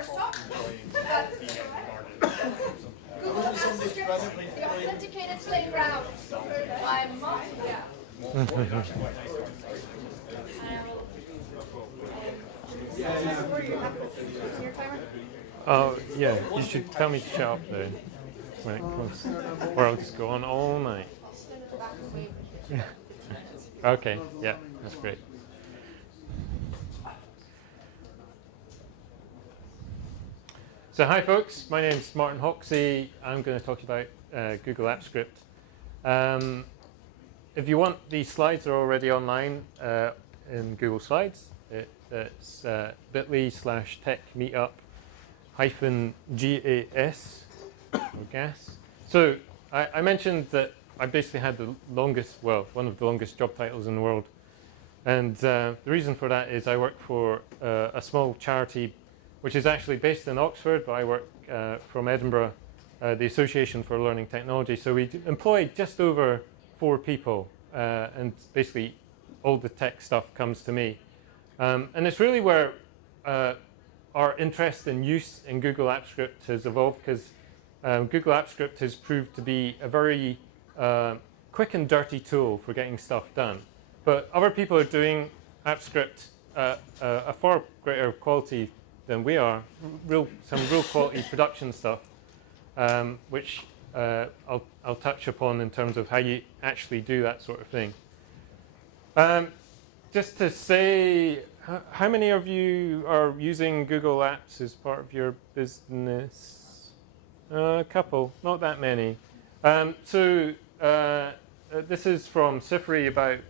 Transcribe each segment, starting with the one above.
first talk. Google Apps, the authenticated playground. My mom, yeah. Oh, yeah, you should tell me to shut up then when it comes, or I'll just go on all night. Okay, yeah, that's great. So hi folks, my name's Martin Hawksey. I'm going to talk about Google Apps Script. If you want, these slides are already online in Google Slides. It's bit.ly/TechMeetUp-GAS or GAS. So I mentioned that I basically had the longest, well, one of the longest job titles in the world. And the reason for that is I work for a small charity which is actually based in Oxford, but I work from Edinburgh, the Association for Learning Technology. So we employ just over 4 people, and basically all the tech stuff comes to me. And it's really where our interest and use in Google Apps Script has evolved, because Google Apps Script has proved to be a very quick and dirty tool for getting stuff done. But other people are doing Apps Script a far greater quality than we are, some real quality production stuff, which I'll touch upon in terms of how you actually do that sort of thing. Just to say, how many of you are using Google Apps as part of your business? A couple, not that many. This is from Sifri. About,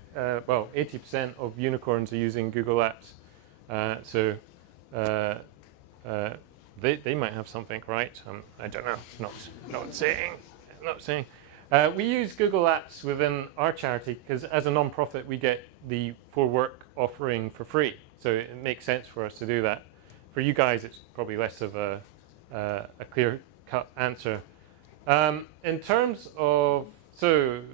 well, 80% of unicorns are using Google Apps. They might have something right. I don't know. Not saying. We use Google Apps within our charity because, as a non-profit, we get the For Work offering for free. So it makes sense for us to do that. For you guys, it's probably less of a clear-cut answer. In terms of Google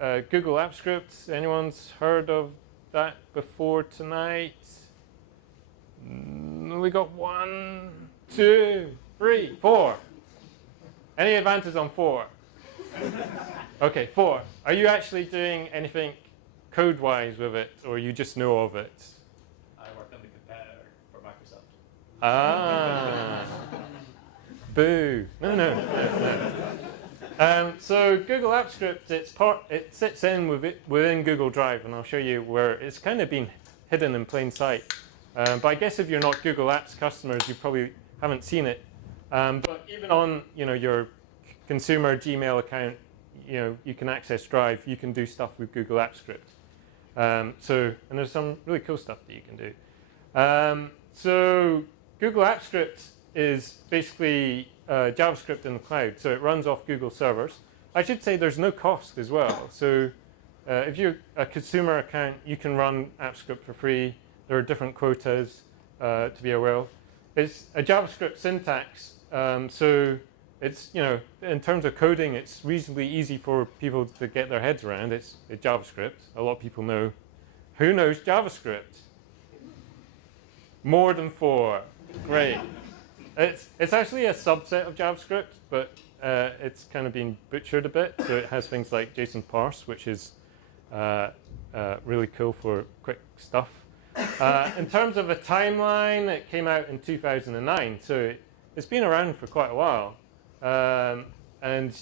Apps Script, anyone's heard of that before tonight? We got 1, 2, 3, 4. Any advances on 4? Okay, 4. Are you actually doing anything code-wise with it, or you just know of it? I work on the competitor for Microsoft. Ah. Boo. No. So Google Apps Script, it sits in within Google Drive, and I'll show you where it's kind of been hidden in plain sight. But I guess if you're not Google Apps customers, you probably haven't seen it. But even on your consumer Gmail account, you can access Drive. You can do stuff with Google Apps Script. And there's some really cool stuff that you can do. So Google Apps Script is basically JavaScript in the cloud. So it runs off Google servers. I should say there's no cost as well. So if you're a consumer account, you can run Apps Script for free. There are different quotas to be aware of. It's a JavaScript syntax, so it's, in terms of coding, it's reasonably easy for people to get their heads around. It's JavaScript. A lot of people know. Who knows JavaScript? More than 4. Great. It's actually a subset of JavaScript, but it's kind of been butchered a bit. So it has things like JSON parse, which is really cool for quick stuff. In terms of a timeline, it came out in 2009, so it's been around for quite a while. And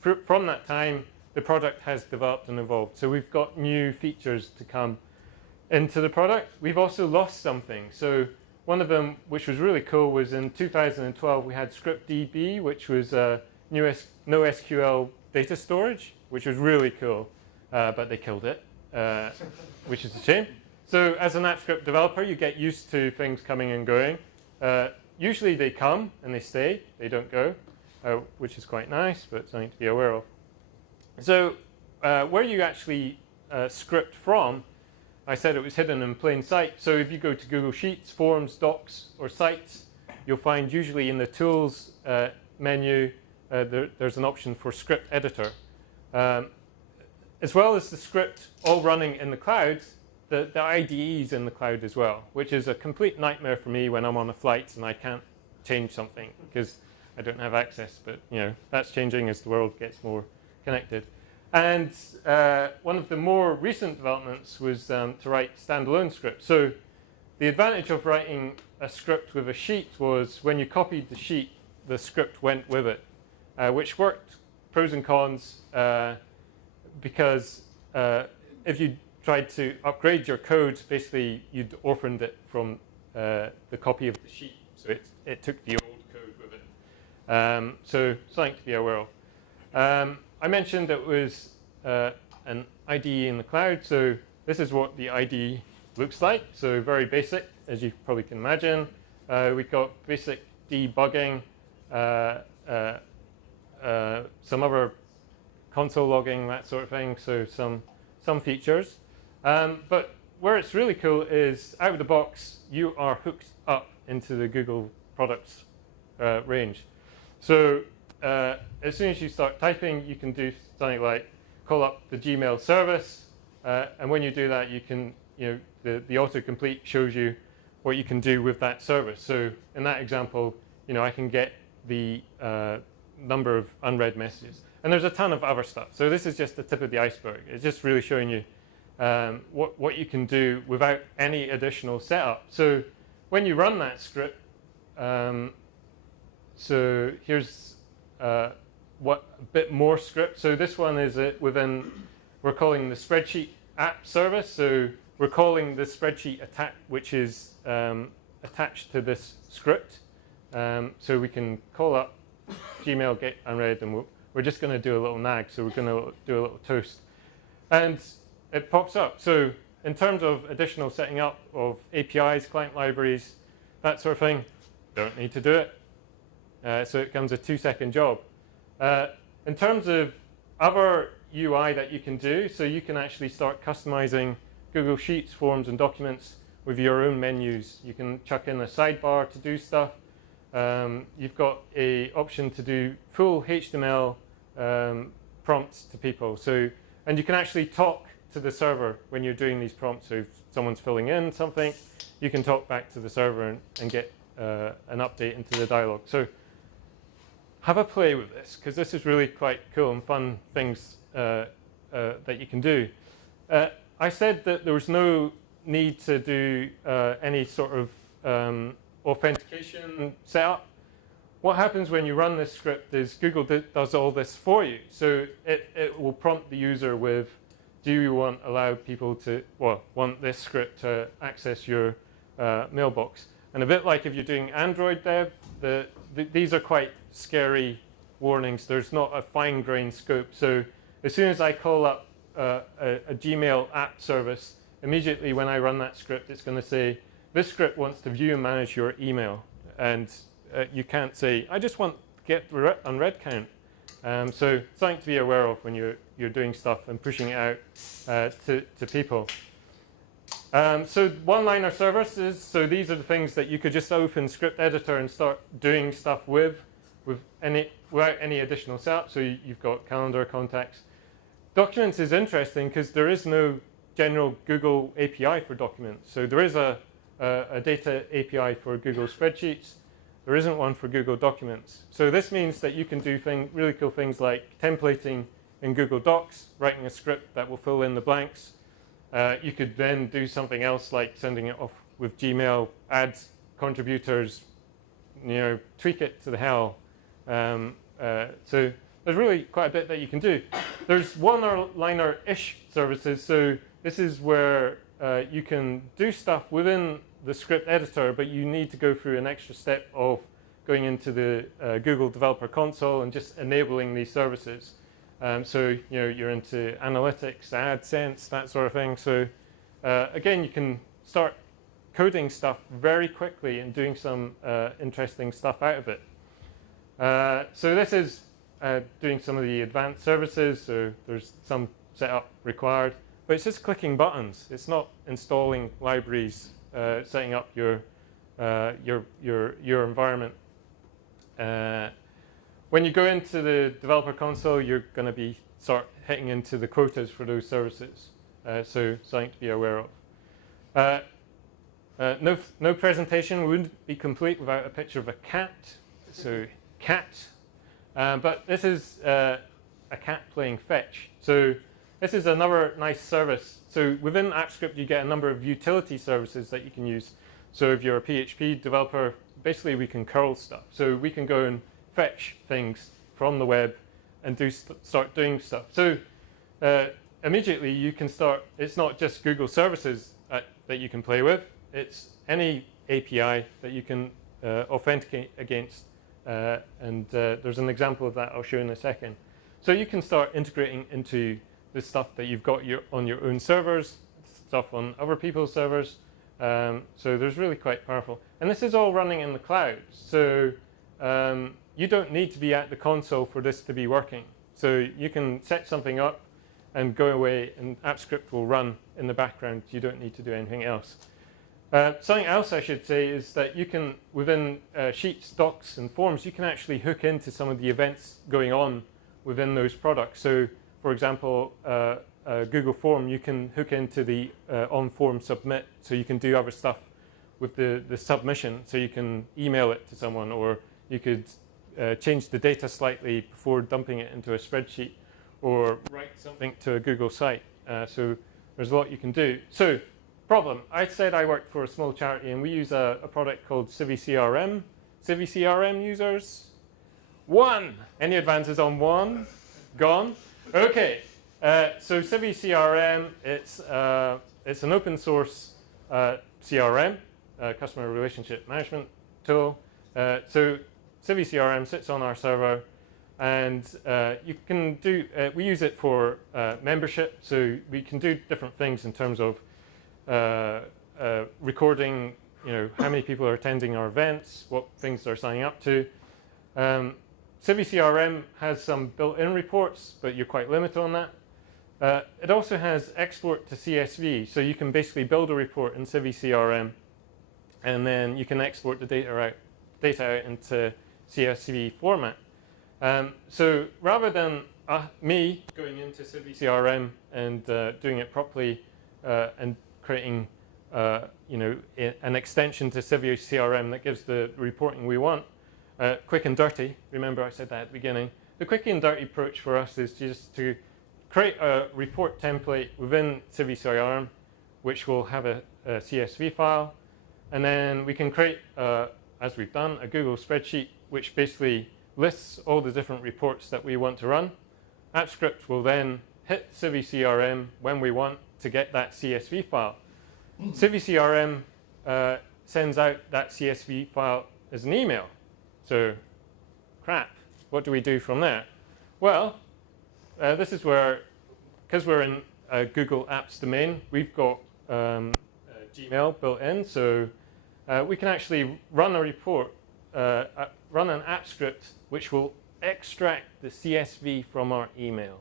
from that time, the product has developed and evolved. So we've got new features to come into the product. We've also lost something. So one of them, which was really cool, was in 2012, we had ScriptDB, which was NoSQL data storage, which was really cool, but they killed it, which is a shame. So as an AppScript developer, you get used to things coming and going. Usually they come and they stay. They don't go, which is quite nice, but something to be aware of. So where you actually script from, I said it was hidden in plain sight. So if you go to Google Sheets, Forms, Docs, or Sites, you'll find usually in the Tools menu, there's an option for Script Editor. As well as the script all running in the cloud, the IDEs in the cloud as well, which is a complete nightmare for me when I'm on a flight and I can't change something because I don't have access. But that's changing as the world gets more connected. And one of the more recent developments was to write standalone scripts. So the advantage of writing a script with a sheet was when you copied the sheet, the script went with it, which worked pros and cons because if you tried to upgrade your code, basically you'd orphaned it from the copy of the sheet. So it took the old code with it. So something to be aware of. I mentioned it was an IDE in the cloud. So this is what the IDE looks like. So very basic, as you probably can imagine. We've got basic debugging, some other console logging, that sort of thing. So some features. But where it's really cool is out of the box, you are hooked up into the Google products range. So as soon as you start typing, you can do something like call up the Gmail service. And when you do that, you can, the autocomplete shows you what you can do with that service. So in that example, I can get the number of unread messages. And there's a ton of other stuff. So this is just the tip of the iceberg. It's just really showing you what you can do without any additional setup. So when you run that script, so here's a bit more script. So this one is within, we're calling the spreadsheet app service. So we're calling the spreadsheet which is attached to this script. So we can call up Gmail get unread, and we're just going to do a little nag. So we're going to do a little toast. And it pops up. So in terms of additional setting up of APIs, client libraries, that sort of thing, don't need to do it. So it becomes a 2-second job. In terms of other UI that you can do, so you can actually start customizing Google Sheets, forms, and documents with your own menus. You can chuck in a sidebar to do stuff. You've got an option to do full HTML prompts to people. And you can actually talk to the server when you're doing these prompts. So if someone's filling in something, you can talk back to the server and get an update into the dialog. So have a play with this, because this is really quite cool and fun things that you can do. I said that there was no need to do any sort of authentication setup. What happens when you run this script is Google does all this for you. So it will prompt the user with, do you allow people to, want this script to access your mailbox? And a bit like if you're doing Android dev, these are quite scary warnings. There's not a fine-grained scope. So as soon as I call up a Gmail app service, immediately when I run that script, it's going to say, this script wants to view and manage your email. And you can't say, I just want get unread count. So something to be aware of when you're doing stuff and pushing it out to people. So one-liner services, so these are the things that you could just open script editor and start doing stuff without any additional setup. So you've got calendar, contacts. Documents is interesting because there is no general Google API for documents. So there is a data API for Google Spreadsheets. There isn't one for Google Documents. So this means that you can do really cool things like templating in Google Docs, writing a script that will fill in the blanks. You could then do something else like sending it off with Gmail, add contributors, tweak it to the hell. So there's really quite a bit that you can do. There's one-liner-ish services. So this is where you can do stuff within the script editor, but you need to go through an extra step of going into the Google Developer Console and just enabling these services. So you're into analytics, AdSense, that sort of thing. So again, you can start coding stuff very quickly and doing some interesting stuff out of it. So this is doing some of the advanced services. So there's some setup required, but it's just clicking buttons. It's not installing libraries, setting up your environment. When you go into the developer console, you're going to start hitting into the quotas for those services. So something to be aware of. No presentation would be complete without a picture of a cat. So cat. But this is a cat playing fetch. So this is another nice service. So within AppScript, you get a number of utility services that you can use. So if you're a PHP developer, basically we can curl stuff. So we can go and fetch things from the web and start doing stuff. So immediately you can start, it's not just Google services that you can play with. It's any API that you can authenticate against. There's an example of that I'll show in a second. So you can start integrating into the stuff that you've got on your own servers, stuff on other people's servers. So there's really quite powerful. And this is all running in the cloud. So you don't need to be at the console for this to be working. So you can set something up and go away, and AppScript will run in the background. You don't need to do anything else. Something else I should say is that you can, within Sheets, Docs, and Forms, you can actually hook into some of the events going on within those products. So, for example, Google Form, you can hook into the on-form submit, so you can do other stuff with the submission. So you can email it to someone, or you could change the data slightly before dumping it into a spreadsheet, or write something to a Google site. So there's a lot you can do. So problem, I said I worked for a small charity, and we use a product called CiviCRM. CiviCRM users? 1. Any advances on 1? Gone? Okay. So CiviCRM, it's an open source CRM, customer relationship management tool. So CiviCRM sits on our server, and you can do, we use it for membership, so we can do different things in terms of recording, how many people are attending our events, what things they're signing up to. CiviCRM has some built-in reports, but you're quite limited on that. It also has export to CSV, so you can basically build a report in CiviCRM, and then you can export the data out into CSV format. So rather than me going into CiviCRM and doing it properly and creating an extension to CiviCRM that gives the reporting we want, quick and dirty, remember I said that at the beginning, the quick and dirty approach for us is just to create a report template within CiviCRM, which will have a CSV file, and then we can create, as we've done, a Google spreadsheet, which basically lists all the different reports that we want to run. AppScript will then hit CiviCRM when we want to get that CSV file. CiviCRM sends out that CSV file as an email. So, crap, what do we do from there? Well, this is where, because we're in a Google Apps domain, we've got Gmail built in, so we can actually run a report, run an app script which will extract the CSV from our email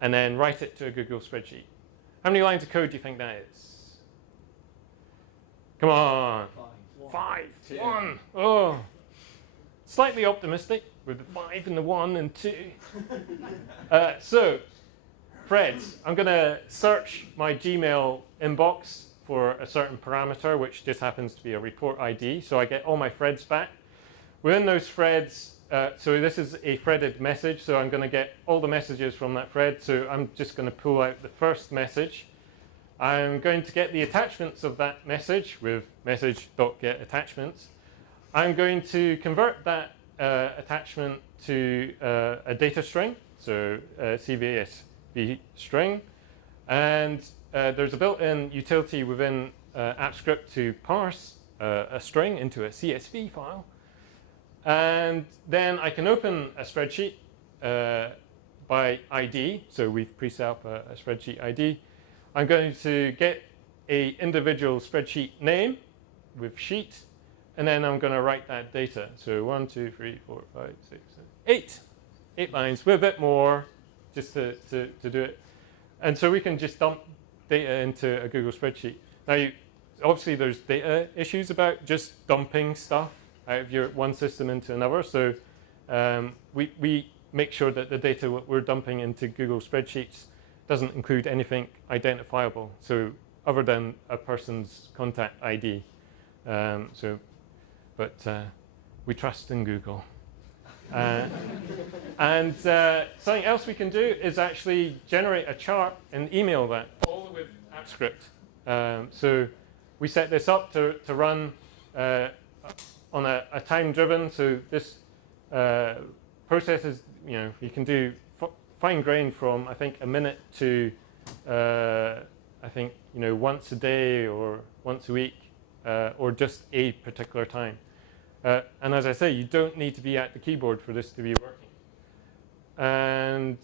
and then write it to a Google spreadsheet. How many lines of code do you think that is? Come on. 5. 1. Oh. Slightly optimistic with the 5 and the 1 and 2. So, Fred, I'm going to search my Gmail inbox for a certain parameter, which just happens to be a report ID. So I get all my threads back. Within those threads, so this is a threaded message. So I'm going to get all the messages from that thread. So I'm just going to pull out the first message. I'm going to get the attachments of that message with message.getAttachments. I'm going to convert that attachment to a data string, so CVSV string. And there's a built-in utility within AppScript to parse a string into a CSV file. And then I can open a spreadsheet by ID. So we've preset up a spreadsheet ID. I'm going to get an individual spreadsheet name with sheet, and then I'm going to write that data. So 1, 2, 3, 4, 5, 6, 7, 8. 8 lines with a bit more just to do it. And so we can just dump data into a Google spreadsheet. Now, obviously, there's data issues about just dumping stuff out of your one system into another. So we make sure that the data we're dumping into Google spreadsheets doesn't include anything identifiable. So other than a person's contact ID. But we trust in Google. And something else we can do is actually generate a chart and email that all with AppScript. So we set this up to run on a time-driven. So this process is, you can do fine-grained from, I think, a minute to, I think, once a day or once a week, or just a particular time. And as I say, you don't need to be at the keyboard for this to be working. And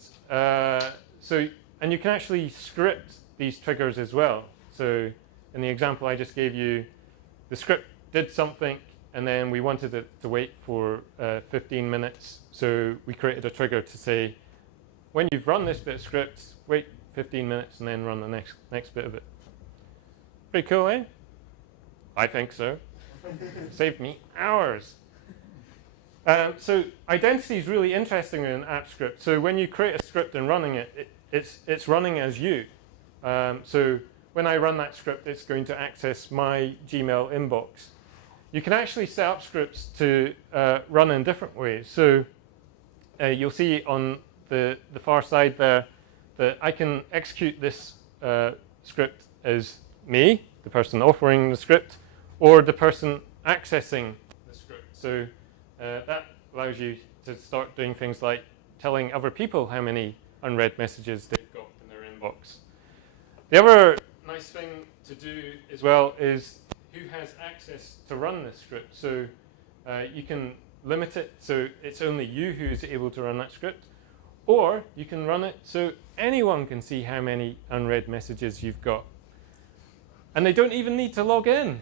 and you can actually script these triggers as well. So in the example I just gave you, the script did something, and then we wanted it to wait for 15 minutes. So we created a trigger to say, when you've run this bit of script, wait 15 minutes and then run the next bit of it. Pretty cool, eh? I think so. Saved me hours. So identity is really interesting in AppScript. So when you create a script and running it, it's running as you. So when I run that script, it's going to access my Gmail inbox. You can actually set up scripts to run in different ways. So you'll see on the far side there that I can execute this script as me, the person offering the script, or the person accessing the script. So that allows you to start doing things like telling other people how many unread messages they've got in their inbox. The other nice thing to do as well is who has access to run this script. So you can limit it so it's only you who's able to run that script, or you can run it so anyone can see how many unread messages you've got. And they don't even need to log in,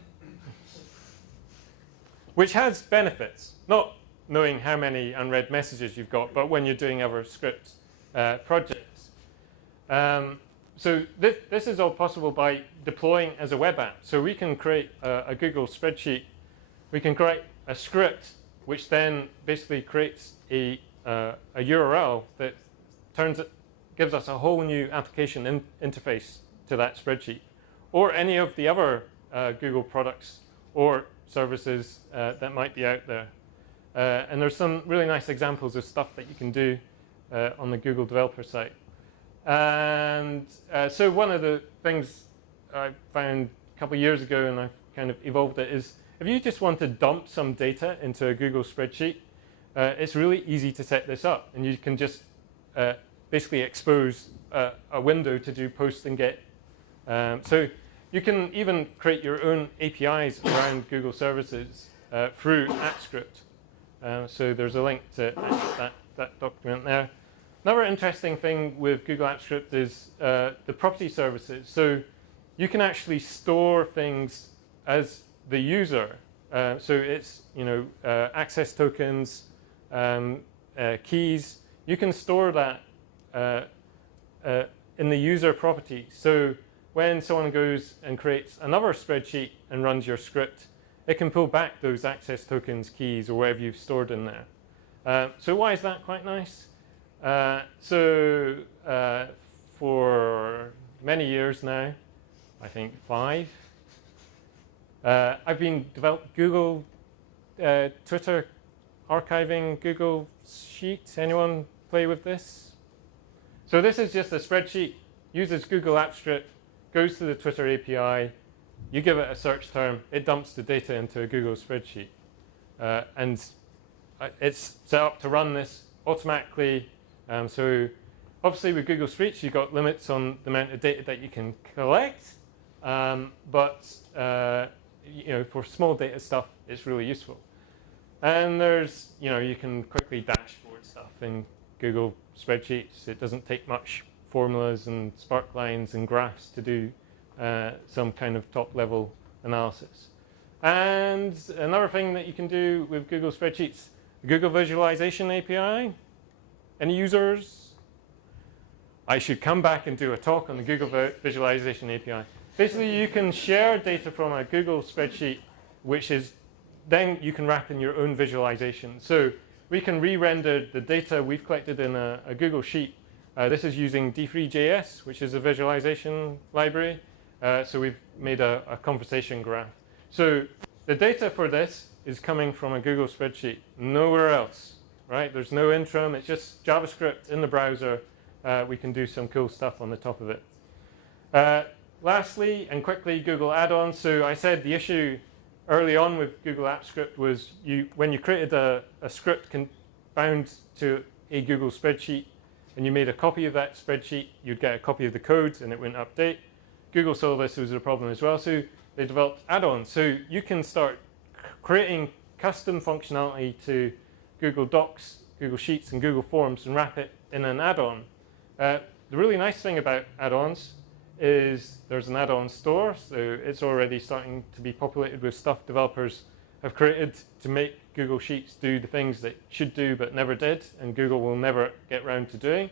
which has benefits, not knowing how many unread messages you've got, but when you're doing other script projects. So this is all possible by deploying as a web app. So we can create a Google spreadsheet. We can create a script, which then basically creates a URL that gives us a whole new application interface to that spreadsheet, or any of the other Google products or services that might be out there. And there's some really nice examples of stuff that you can do on the Google developer site. And so one of the things I found a couple of years ago, and I've kind of evolved it, is if you just want to dump some data into a Google spreadsheet, it's really easy to set this up. And you can just basically expose a window to do post and get. So you can even create your own APIs around Google services through AppScript. So there's a link to that document there. Another interesting thing with Google AppScript is the property services. So you can actually store things as the user. So it's access tokens, keys. You can store that in the user property. So when someone goes and creates another spreadsheet and runs your script, it can pull back those access tokens, keys, or whatever you've stored in there. So why is that quite nice? For many years now, I think 5, I've been developing Google Twitter archiving Google Sheets. Anyone play with this? So this is just a spreadsheet, uses Google AppScript, goes to the Twitter API, you give it a search term, it dumps the data into a Google spreadsheet. And it's set up to run this automatically. So obviously with Google Streets, you've got limits on the amount of data that you can collect. But for small data stuff, it's really useful. And there's, you can quickly dashboard stuff in Google Spreadsheets. It doesn't take much formulas and spark lines and graphs to do some kind of top-level analysis. And another thing that you can do with Google Spreadsheets, the Google Visualization API. Any users? I should come back and do a talk on the Google Visualization API. Basically, you can share data from a Google spreadsheet, which is then you can wrap in your own visualization. So we can re-render the data we've collected in a Google Sheet. This is using D3.js, which is a visualization library. So we've made a conversation graph. So the data for this is coming from a Google spreadsheet, nowhere else, right? There's no interim, it's just JavaScript in the browser. We can do some cool stuff on the top of it. Lastly, and quickly, Google add-ons. So I said the issue early on with Google Apps Script was when you created a script bound to a Google spreadsheet and you made a copy of that spreadsheet, you'd get a copy of the code and it wouldn't update. Google saw this as a problem as well, so they developed add-ons. So you can start creating custom functionality to Google Docs, Google Sheets, and Google Forms and wrap it in an add-on. The really nice thing about add-ons is there's an add-on store, so it's already starting to be populated with stuff developers have created to make Google Sheets do the things that it should do but never did, and Google will never get around to doing.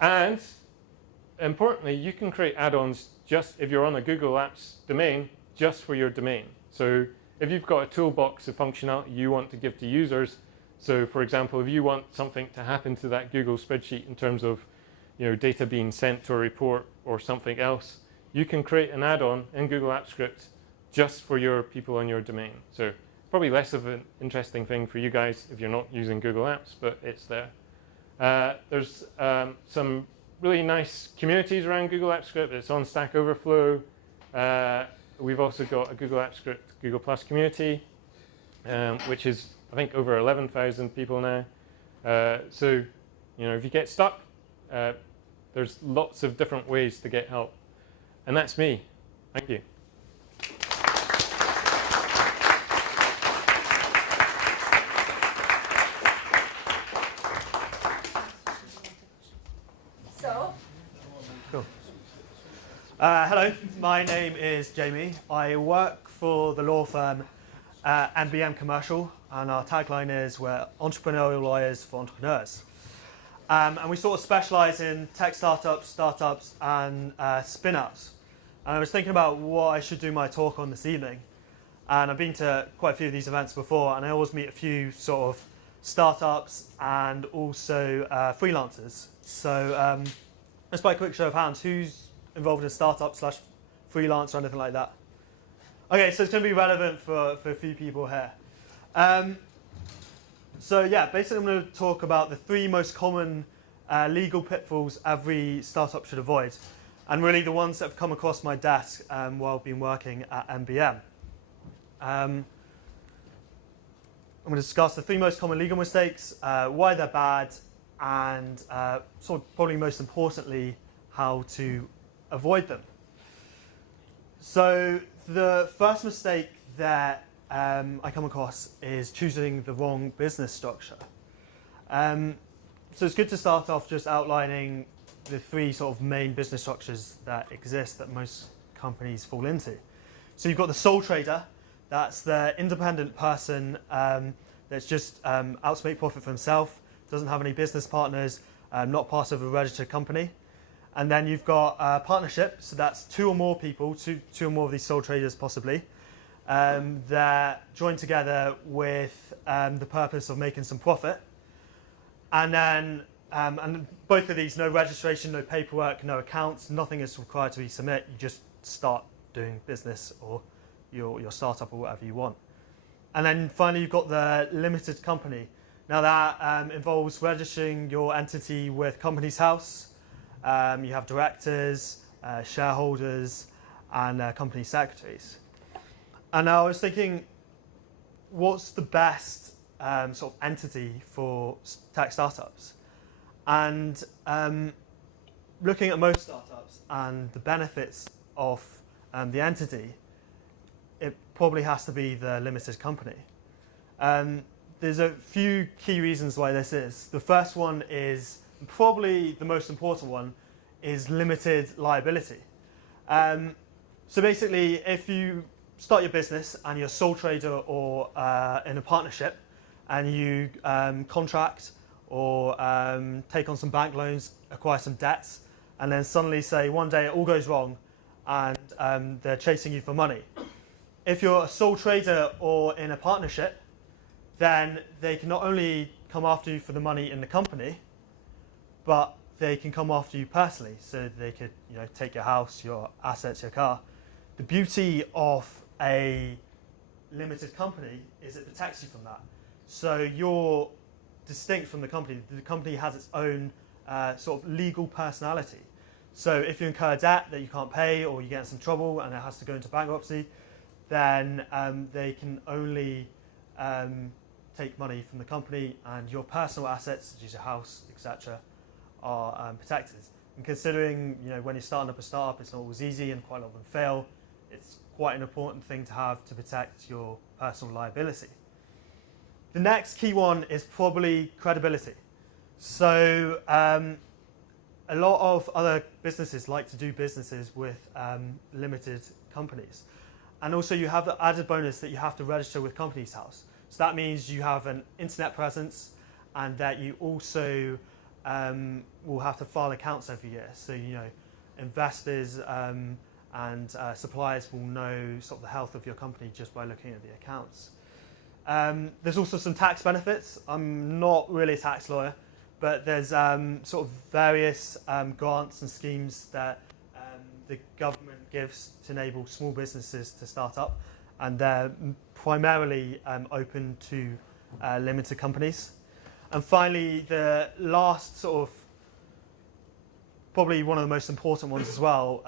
And importantly, you can create add-ons just if you're on a Google Apps domain, just for your domain. So if you've got a toolbox of functionality you want to give to users, so for example, if you want something to happen to that Google spreadsheet in terms of data being sent to a report or something else, you can create an add-on in Google Apps Script just for your people on your domain. So probably less of an interesting thing for you guys if you're not using Google Apps, but it's there. There's some really nice communities around Google Apps Script. It's on Stack Overflow. We've also got a Google Apps Script Google Plus community, which is, I think, over 11,000 people now. So if you get stuck, there's lots of different ways to get help. And that's me. Thank you. So, Cool. Hello, my name is Jamie. I work for the law firm NBM Commercial, and our tagline is we're entrepreneurial lawyers for entrepreneurs. And we sort of specialize in tech startups, and spin-outs. And I was thinking about what I should do my talk on this evening. And I've been to quite a few of these events before, and I always meet a few sort of startups and also freelancers. So just by a quick show of hands, who's involved in a startup / freelance or anything like that? Okay, so it's going to be relevant for a few people here. So yeah, basically I'm going to talk about the 3 most common legal pitfalls every startup should avoid, and really the ones that have come across my desk while I've been working at NBM. I'm going to discuss the 3 most common legal mistakes, why they're bad, and sort of probably most importantly, how to avoid them. So the first mistake that I come across is choosing the wrong business structure. So it's good to start off just outlining the 3 sort of main business structures that exist that most companies fall into. So you've got the sole trader. That's the independent person that's just out to make profit for himself, doesn't have any business partners, not part of a registered company. And then you've got partnership. So that's 2 or more people, two or more of these sole traders possibly. They're joined together with the purpose of making some profit. And then and both of these, no registration, no paperwork, no accounts, nothing is required to be submit. You just start doing business or your startup or whatever you want. And then finally, you've got the limited company. Now that involves registering your entity with Companies House. You have directors, shareholders, and company secretaries. And I was thinking, what's the best sort of entity for tech startups? And looking at most startups and the benefits of the entity, it probably has to be the limited company. There's a few key reasons why this is. The first one is, probably the most important one, is limited liability. So basically, if you start your business and you're a sole trader or in a partnership, and you contract or take on some bank loans, acquire some debts, and then suddenly say one day it all goes wrong and they're chasing you for money. If you're a sole trader or in a partnership, then they can not only come after you for the money in the company, but they can come after you personally. So they could, take your house, your assets, your car. The beauty of a limited company is it protects you from that. So you're distinct from the company. The company has its own sort of legal personality. So if you incur debt that you can't pay, or you get in some trouble and it has to go into bankruptcy, then they can only take money from the company, and your personal assets, such as your house, etc., are protected. And considering when you're starting up a startup, it's not always easy, and quite a lot of them fail. It's quite an important thing to have to protect your personal liability. The next key one is probably credibility. So a lot of other businesses like to do businesses with limited companies. And also you have the added bonus that you have to register with Companies House. So that means you have an internet presence, and that you also will have to file accounts every year. So investors and suppliers will know sort of the health of your company just by looking at the accounts. There's also some tax benefits. I'm not really a tax lawyer, but there's sort of various grants and schemes that the government gives to enable small businesses to start up, and they're primarily open to limited companies. And finally, the last sort of, probably one of the most important ones as well,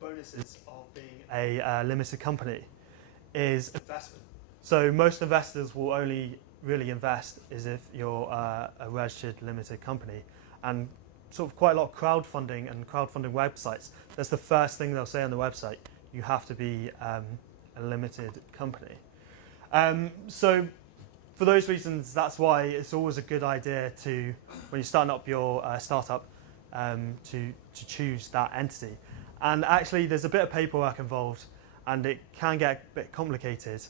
bonuses of being a limited company, is investment. So most investors will only really invest is if you're a registered limited company, and sort of quite a lot of crowdfunding and crowdfunding websites, that's the first thing they'll say on the website: you have to be a limited company. So for those reasons, that's why it's always a good idea to, when you're starting up your startup, to choose that entity. And actually there's a bit of paperwork involved, and it can get a bit complicated,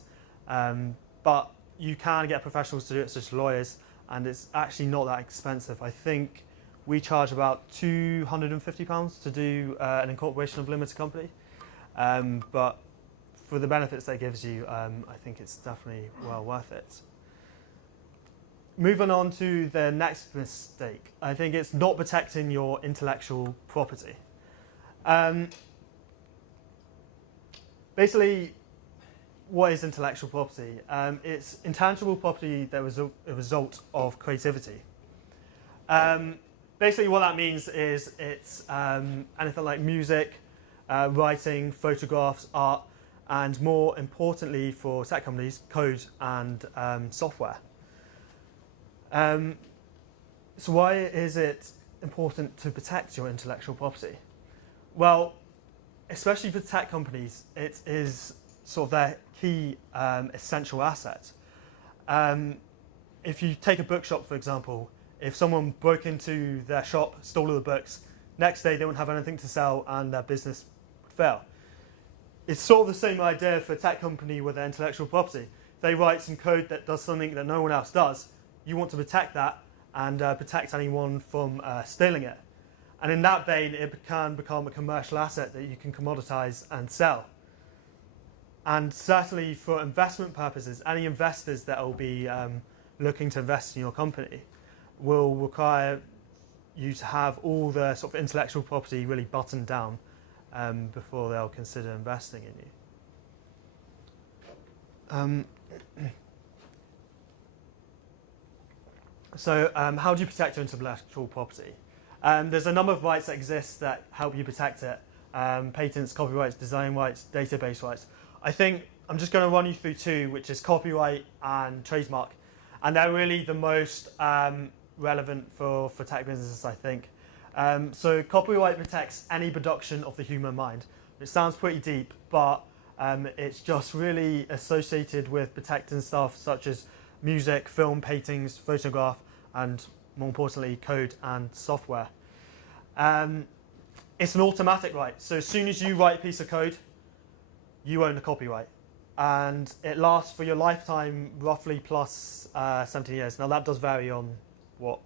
but you can get professionals to do it, such as lawyers, and it's actually not that expensive. I think we charge about £250 to do an incorporation of a limited company, but for the benefits that it gives you, I think it's definitely well worth it. Moving on to the next mistake, I think it's not protecting your intellectual property. Basically, what is intellectual property? It's intangible property that was a result of creativity. Basically, what that means is it's anything like music, writing, photographs, art, and more importantly for tech companies, code and software. So why is it important to protect your intellectual property? Well, especially for tech companies, it is sort of their key essential asset. If you take a bookshop, for example, if someone broke into their shop, stole all the books, next day they wouldn't have anything to sell and their business would fail. It's sort of the same idea for a tech company with their intellectual property. They write some code that does something that no one else does. You want to protect that and protect anyone from stealing it. And in that vein, it can become a commercial asset that you can commoditize and sell. And certainly for investment purposes, any investors that will be looking to invest in your company will require you to have all the sort of intellectual property really buttoned down before they'll consider investing in you. So how do you protect your intellectual property? There's a number of rights that exist that help you protect it. Patents, copyrights, design rights, database rights. I think I'm just going to run you through two, which is copyright and trademark. And they're really the most relevant for tech businesses, I think. So copyright protects any production of the human mind. It sounds pretty deep, but it's just really associated with protecting stuff such as music, film, paintings, photograph, and more importantly, code and software. It's an automatic right. So as soon as you write a piece of code, you own the copyright. And it lasts for your lifetime, roughly plus 17 years. Now that does vary on what,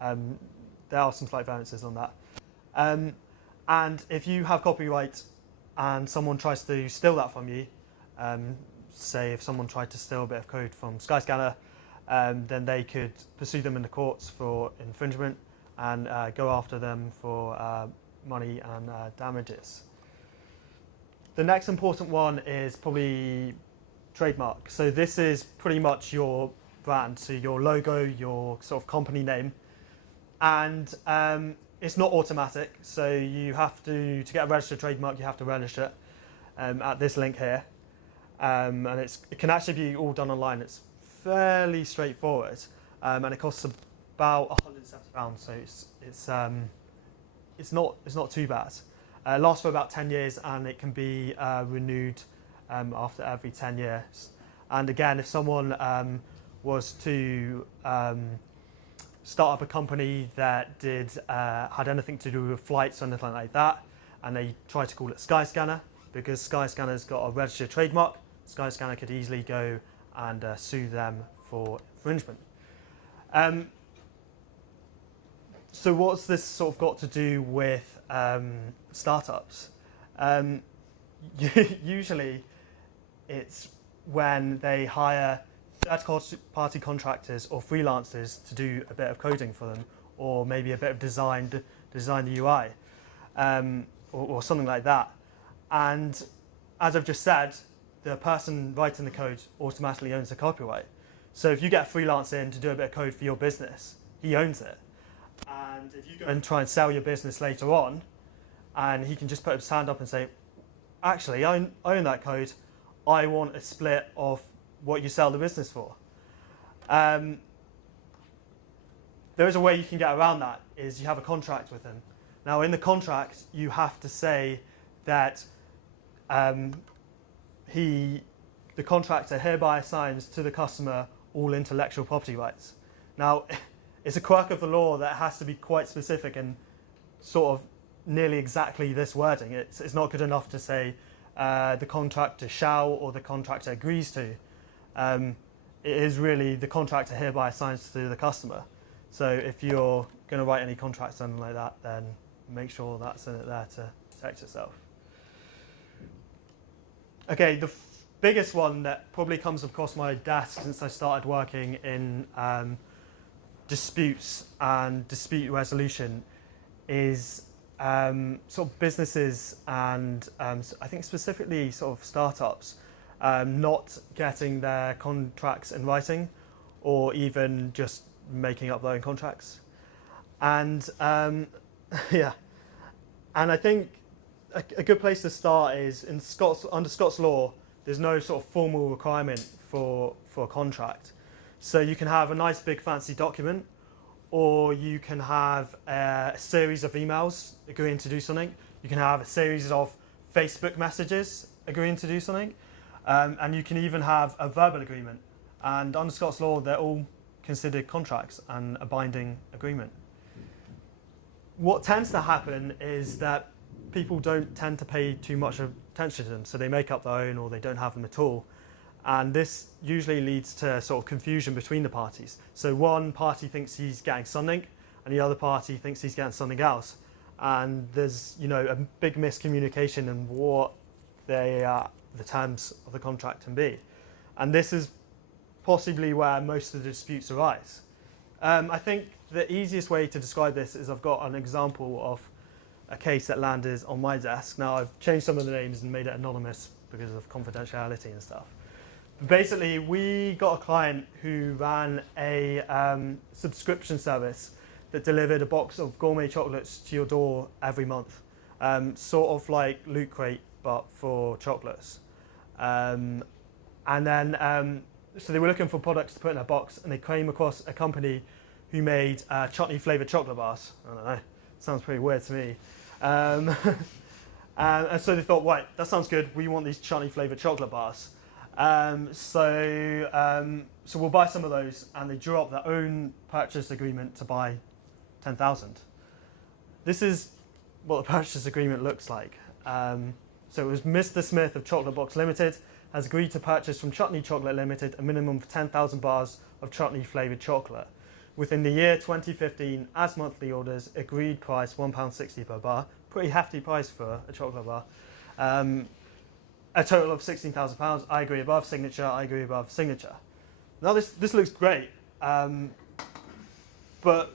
there are some slight variances on that. And if you have copyright and someone tries to steal that from you, say if someone tried to steal a bit of code from Skyscanner, then they could pursue them in the courts for infringement, and go after them for money and damages. The next important one is probably trademark. So this is pretty much your brand, so your logo, your sort of company name, and it's not automatic. So you have to get a registered trademark, you have to register it at this link here, and it can actually be all done online. It's fairly straightforward, and it costs about £170. So it's not too bad. It lasts for about 10 years, and it can be renewed after every 10 years. And again, if someone was to start up a company that had anything to do with flights or anything like that, and they tried to call it Skyscanner, because Skyscanner's got a registered trademark, Skyscanner could easily go and sue them for infringement. So what's this sort of got to do with startups? Usually it's when they hire third-party contractors or freelancers to do a bit of coding for them, or maybe a bit of design the UI, or something like that. And as I've just said, the person writing the code automatically owns the copyright. So if you get a freelancer in to do a bit of code for your business, he owns it. And if you go and try and sell your business later on, and he can just put his hand up and say, actually, I own that code, I want a split of what you sell the business for. There is a way you can get around that, is you have a contract with him. Now in the contract, you have to say that the contractor hereby assigns to the customer all intellectual property rights. Now, it's a quirk of the law that has to be quite specific and sort of nearly exactly this wording. It's not good enough to say the contractor shall or the contractor agrees to. It is really the contractor hereby assigns to the customer. So if you're going to write any contract, something like that, then make sure that's in it there to protect yourself. Okay, the biggest one that probably comes across my desk since I started working in disputes and dispute resolution is sort of businesses and I think specifically sort of startups not getting their contracts in writing, or even just making up their own contracts. And yeah, and I think a good place to start is under Scots law, there's no sort of formal requirement for a contract. So you can have a nice big fancy document, or you can have a series of emails agreeing to do something. You can have a series of Facebook messages agreeing to do something. And you can even have a verbal agreement. And under Scots law, they're all considered contracts and a binding agreement. What tends to happen is that people don't tend to pay too much attention to them, so they make up their own or they don't have them at all. And this usually leads to sort of confusion between the parties. So one party thinks he's getting something, and the other party thinks he's getting something else. And there's, a big miscommunication in what the terms of the contract can be. And this is possibly where most of the disputes arise. I think the easiest way to describe this is I've got an example of a case that landed on my desk. Now I've changed some of the names and made it anonymous because of confidentiality and stuff. But basically, we got a client who ran a subscription service that delivered a box of gourmet chocolates to your door every month. Sort of like Loot Crate, but for chocolates. And then, so they were looking for products to put in a box, and they came across a company who made chutney flavoured chocolate bars. I don't know, sounds pretty weird to me. And so they thought, right, that sounds good. We want these chutney flavoured chocolate bars. So we'll buy some of those, and they drew up their own purchase agreement to buy 10,000. This is what the purchase agreement looks like. So it was Mr. Smith of Chocolate Box Limited has agreed to purchase from Chutney Chocolate Limited a minimum of 10,000 bars of chutney flavoured chocolate. Within the year 2015, as monthly orders, agreed price £1.60 per bar. Pretty hefty price for a chocolate bar. A total of £16,000. I agree above signature. I agree above signature. Now this looks great, but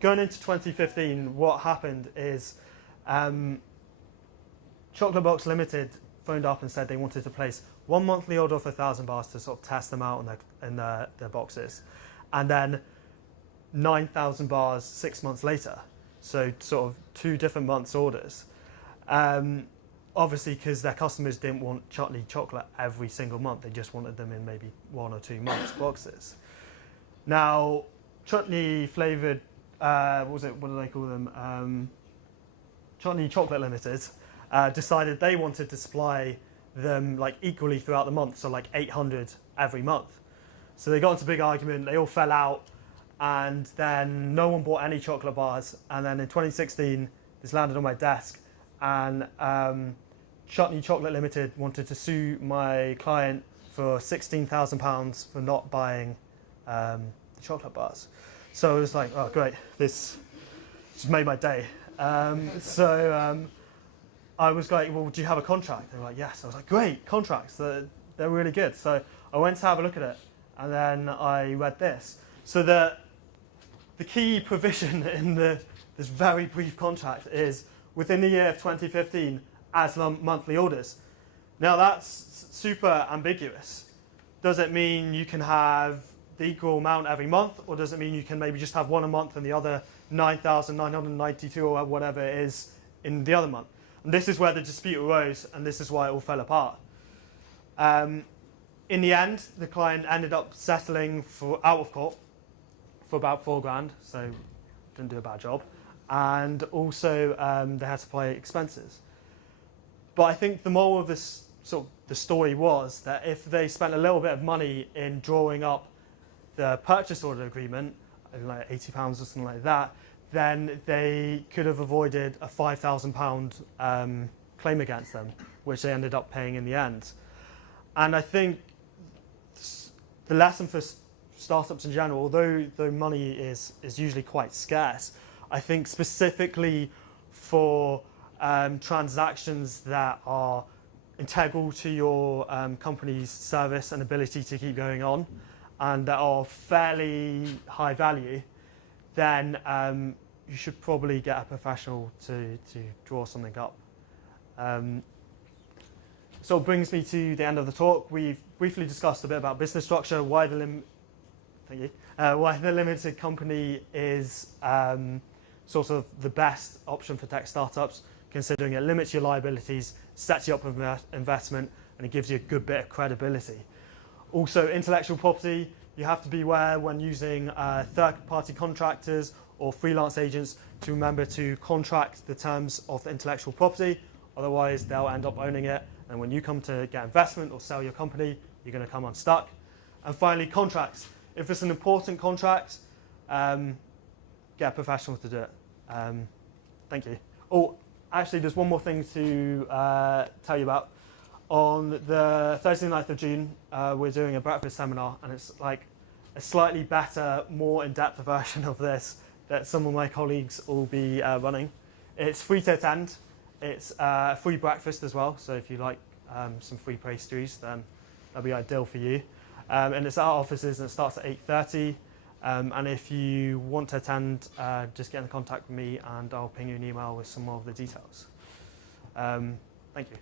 going into 2015, what happened is Chocolate Box Limited phoned up and said they wanted to place one monthly order of 1,000 bars to sort of test them out in their boxes, and then 9,000 bars 6 months later. So sort of 2 different months' orders. Obviously, because their customers didn't want chutney chocolate every single month, they just wanted them in maybe 1 or 2 months boxes. Now, chutney flavoured, what do they call them? Chutney Chocolate Limited decided they wanted to supply them like equally throughout the month, so like 800 every month. So they got into a big argument, they all fell out, and then no one bought any chocolate bars. And then in 2016, this landed on my desk, and Chutney Chocolate Limited wanted to sue my client for £16,000 for not buying the chocolate bars. So I was like, oh great, this just made my day. I was like, well, do you have a contract? They were like, yes. I was like, great, contracts, they're really good. So I went to have a look at it, and then I read this. So the key provision in this very brief contract is within the year of 2015 as monthly orders. Now that's super ambiguous. Does it mean you can have the equal amount every month, or does it mean you can maybe just have one a month and the other 9,992 or whatever it is in the other month? And this is where the dispute arose, and this is why it all fell apart. In the end, the client ended up settling out of court for about $4,000, so didn't do a bad job. And also they had to pay expenses. But I think the moral of this the story was that if they spent a little bit of money in drawing up the purchase order agreement, like £80 or something like that, then they could have avoided a £5,000 claim against them, which they ended up paying in the end. And I think the lesson for startups in general, although money is usually quite scarce, I think specifically for transactions that are integral to your company's service and ability to keep going on, and that are fairly high value, then you should probably get a professional to draw something up. So it brings me to the end of the talk. We've briefly discussed a bit about business structure, why the limited company is sort of the best option for tech startups, considering it limits your liabilities, sets you up with investment, and it gives you a good bit of credibility. Also, intellectual property, you have to be aware when using third-party contractors or freelance agents to remember to contract the terms of the intellectual property, otherwise they'll end up owning it, and when you come to get investment or sell your company, you're going to come unstuck. And finally, contracts. If it's an important contract, get a professional to do it. Thank you. Oh, actually, there's one more thing to tell you about. On the Thursday, 9th of June, we're doing a breakfast seminar, and it's like a slightly better, more in-depth version of this that some of my colleagues will be running. It's free to attend. It's a free breakfast as well, so if you like some free pastries, then that'll be ideal for you. And it's at our offices, and it starts at 8:30. And if you want to attend, just get in contact with me, and I'll ping you an email with some more of the details. Thank you.